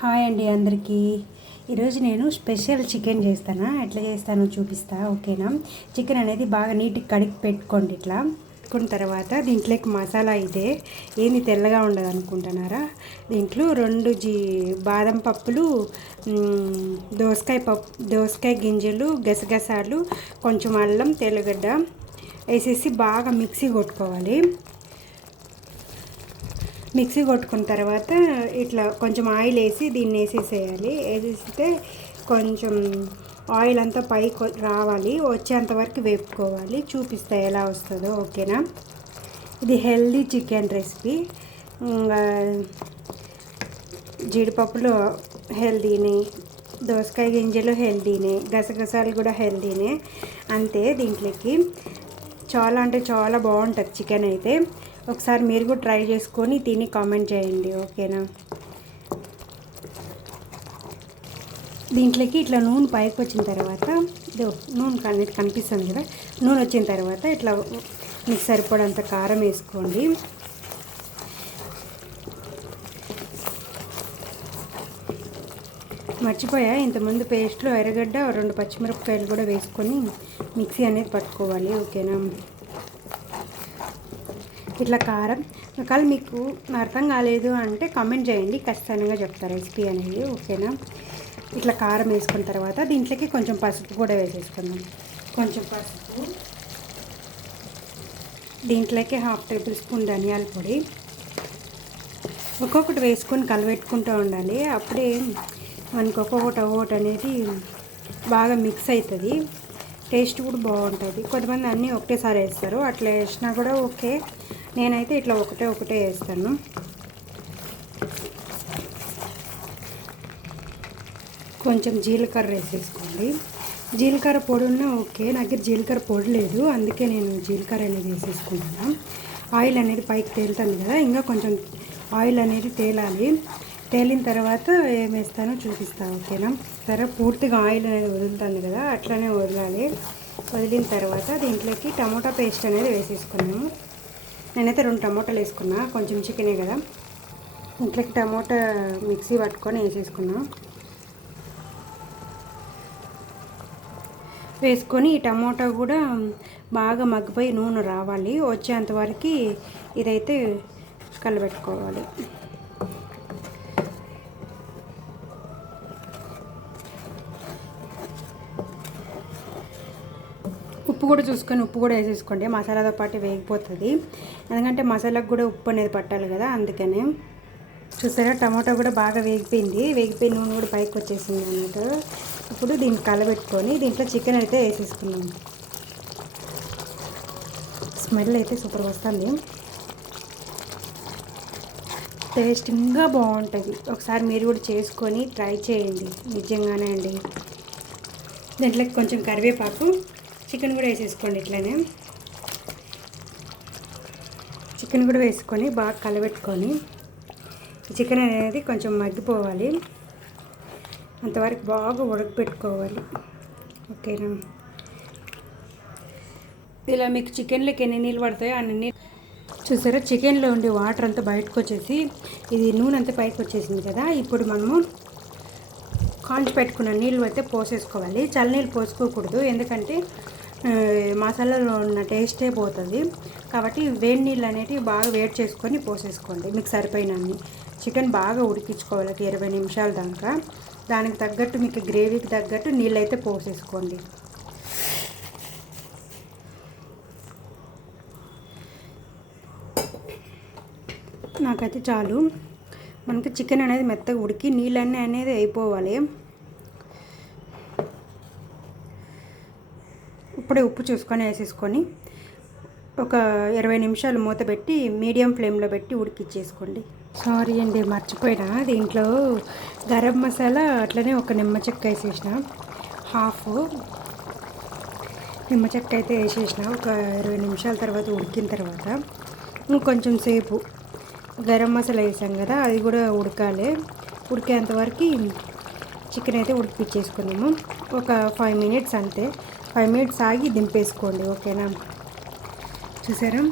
Hi అండి అందరికీ. ఈరోజు నేను స్పెషల్ చికెన్ చేస్తాను. ఎట్లా చేస్తానో చూపిస్తా, ఓకేనా? చికెన్ అనేది బాగా నీట్గా కడిగి పెట్టుకోండి. ఇట్లా పెట్టుకున్న తర్వాత దీంట్లోకి మసాలా ఇదే, ఏంది తెల్లగా ఉండదు అనుకుంటున్నారా? దీంట్లో 2 బాదం పప్పులు, దోసకాయ గింజలు, గసగసాలు, కొంచెం అల్లం, తెల్లగడ్డ వేసేసి బాగా మిక్సీ కొట్టుకోవాలి. మిక్సీ కొట్టుకున్న తర్వాత ఇట్లా కొంచెం ఆయిల్ వేసి దీన్ని వేసేసేయాలి. వేసేస్తే కొంచెం ఆయిల్ అంతా పైకి రావాలి, వచ్చేంత వరకు వేపుకోవాలి. చూపిస్తా ఎలా వస్తుందో, ఓకేనా? ఇది హెల్దీ చికెన్ రెసిపీ. జీడిపప్పులు హెల్దీనే, దోసకాయ గింజలు హెల్దీనే, గసగసాలు కూడా హెల్దీనే. అంతే, దీంట్లోకి చాలా అంటే చాలా బాగుంటుంది చికెన్ అయితే. ఒకసారి మీరు కూడా ట్రై చేసుకొని తిని కామెంట్ చేయండి, ఓకేనా? దీంట్లోకి ఇట్లా నూనె పైకి వచ్చిన తర్వాత నూనె అనేది కనిపిస్తుంది కదా, నూనె వచ్చిన తర్వాత ఇట్లా మీకు సరిపడంత కారం వేసుకోండి. మర్చిపోయా, ఇంతకుముందు పేస్ట్లో ఎర్రగడ్డ 2 పచ్చిమిరపకాయలు కూడా వేసుకొని మిక్సీ అనేది పట్టుకోవాలి, ఓకేనా? ఇట్లా కారం ఒకవేళ మీకు అర్థం కాలేదు అంటే కామెంట్ చేయండి, ఖచ్చితంగా చెప్తారు రెసిపీ అనేది, ఓకేనా? ఇట్లా కారం వేసుకున్న తర్వాత దీంట్లోకి కొంచెం పసుపు కూడా వేసేసుకుందాం. కొంచెం పసుపు, దీంట్లోకి 1/2 టేబుల్ స్పూన్ ధనియాల పొడి. ఒక్కొక్కటి వేసుకొని కలబెట్టుకుంటూ ఉండాలి, అప్పుడే మనకు ఒక్కొక్కటి అనేది బాగా మిక్స్ అవుతుంది, టేస్ట్ కూడా బాగుంటుంది. కొంతమంది అన్నీ ఒకటేసారి వేస్తారు, అట్లా వేసినా కూడా ఓకే. నేనైతే ఇట్లా ఒకటే వేస్తాను. కొంచెం జీలకర్ర వేసేసుకోండి. జీలకర్ర పొడి ఉన్నా ఓకే, నా దగ్గర జీలకర్ర పొడి లేదు, అందుకే నేను జీలకర్ర అనేది వేసేసుకుంటున్నాను. ఆయిల్ అనేది పైకి తేలుతుంది కదా, ఇంకా కొంచెం ఆయిల్ అనేది తేలాలి. తేలిన తర్వాత ఏం వేస్తానో చూపిస్తాను, ఓకేనా? సరే, పూర్తిగా ఆయిల్ అనేది వదులుతుంది కదా, అట్లనే వదలాలి. వదిలిన తర్వాత దీంట్లోకి టమోటా పేస్ట్ అనేది వేసేసుకున్నాము. నేనైతే 2 టమోటాలు వేసుకున్నా, కొంచెం చికెనే కదా. ఇంట్లోకి టమోటా మిక్సీ పట్టుకొని వేసుకొని ఈ టమోటా కూడా బాగా మగ్గిపోయి నూనె రావాలి, వచ్చేంతవరకు ఇదైతే కలబెట్టుకోవాలి. ఉప్పు కూడా చూసుకొని ఉప్పు కూడా వేసేసుకోండి, మసాలాతో పాటు వేగిపోతుంది. ఎందుకంటే మసాలాకు కూడా ఉప్పు అనేది పట్టాలి కదా, అందుకనే. చూసారా, టమాటా కూడా బాగా వేగిపోయి నూనె కూడా పైకి వచ్చేసింది అన్నట్టు. ఇప్పుడు దీన్ని కలబెట్టుకొని దీంట్లో చికెన్ అయితే వేసేసుకున్నాం. స్మెల్ అయితే సూపర్గా వస్తుంది, టేస్టింగ్గా బాగుంటుంది. ఒకసారి మీరు కూడా చేసుకొని ట్రై చేయండి, నిజంగానే అండి. దీంట్లోకి కొంచెం కరివేపాకు, చికెన్ కూడా వేసేసుకోండి. ఇట్లనే చికెన్ కూడా వేసుకొని బాగా కలబెట్టుకొని చికెన్ అనేది కొంచెం మగ్గిపోవాలి, అంతవరకు బాగా ఉడకపెట్టుకోవాలి, ఓకేనా? ఇలా మీకు చికెన్లోకి ఎన్ని నీళ్ళు పడతాయో అన్ని నీళ్ళు. చూసారా, చికెన్లో ఉండే వాటర్ అంతా బయటకు వచ్చేసి ఇది నూనె అంతా పైకి వచ్చేసింది కదా. ఇప్పుడు మనము కాంచి పెట్టుకున్న నీళ్ళు అయితే పోసేసుకోవాలి. చల్లనీళ్ళు పోసుకోకూడదు, ఎందుకంటే మసాలాలో ఉన్న టేస్టే పోతుంది. కాబట్టి వేడి నీళ్ళు అనేటివి బాగా వేడి చేసుకొని పోసేసుకోండి, మీకు సరిపోయినన్ని. చికెన్ బాగా ఉడికించుకోవాలి 20 నిమిషాల దాకా. దానికి తగ్గట్టు మీకు గ్రేవీకి తగ్గట్టు నీళ్ళు అయితే పోసేసుకోండి. నాకైతే చాలు, మనకి చికెన్ అనేది మెత్తగా ఉడికి నీళ్ళన్నీ అనేది అయిపోవాలి. ఇప్పుడే ఉప్పు చూసుకొని వేసేసుకొని ఒక 20 నిమిషాలు మూత పెట్టి మీడియం ఫ్లేమ్లో పెట్టి ఉడికిచ్చేసుకోండి. సారీ అండి, మర్చిపోయినా, దీంట్లో గరం మసాలా అట్లనే ఒక నిమ్మ చెక్క వేసేసిన, హాఫ్ నిమ్మ చెక్క అయితే వేసేసిన. ఒక 20 నిమిషాల తర్వాత ఉడికిన తర్వాత ఇంకొంచెం సేపు గరం మసాలా వేసాం కదా, అది కూడా ఉడకాలి. ఉడికేంతవరకు చికెన్ అయితే ఉడికిచ్చేసుకున్నాము. ఒక 5 మినిట్స్ అంతే, 5 మినిట్స్ ఆగి దింపేసుకోండి, ఓకేనా? చూసారా,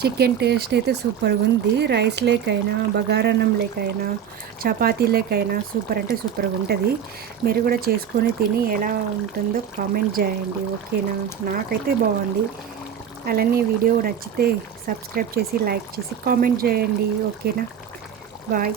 చికెన్ టేస్ట్ అయితే సూపర్గా ఉంది. రైస్ లేకైనా, బగారన్నం లేకైనా, చపాతీ లేకైనా సూపర్ అంటే సూపర్గా ఉంటుంది. మీరు కూడా చేసుకొని తిని ఎలా ఉంటుందో కామెంట్ చేయండి, ఓకేనా? నాకైతే బాగుంది. అలానే వీడియో నచ్చితే సబ్స్క్రైబ్ చేసి, లైక్ చేసి, కామెంట్ చేయండి, ఓకేనా? బాయ్.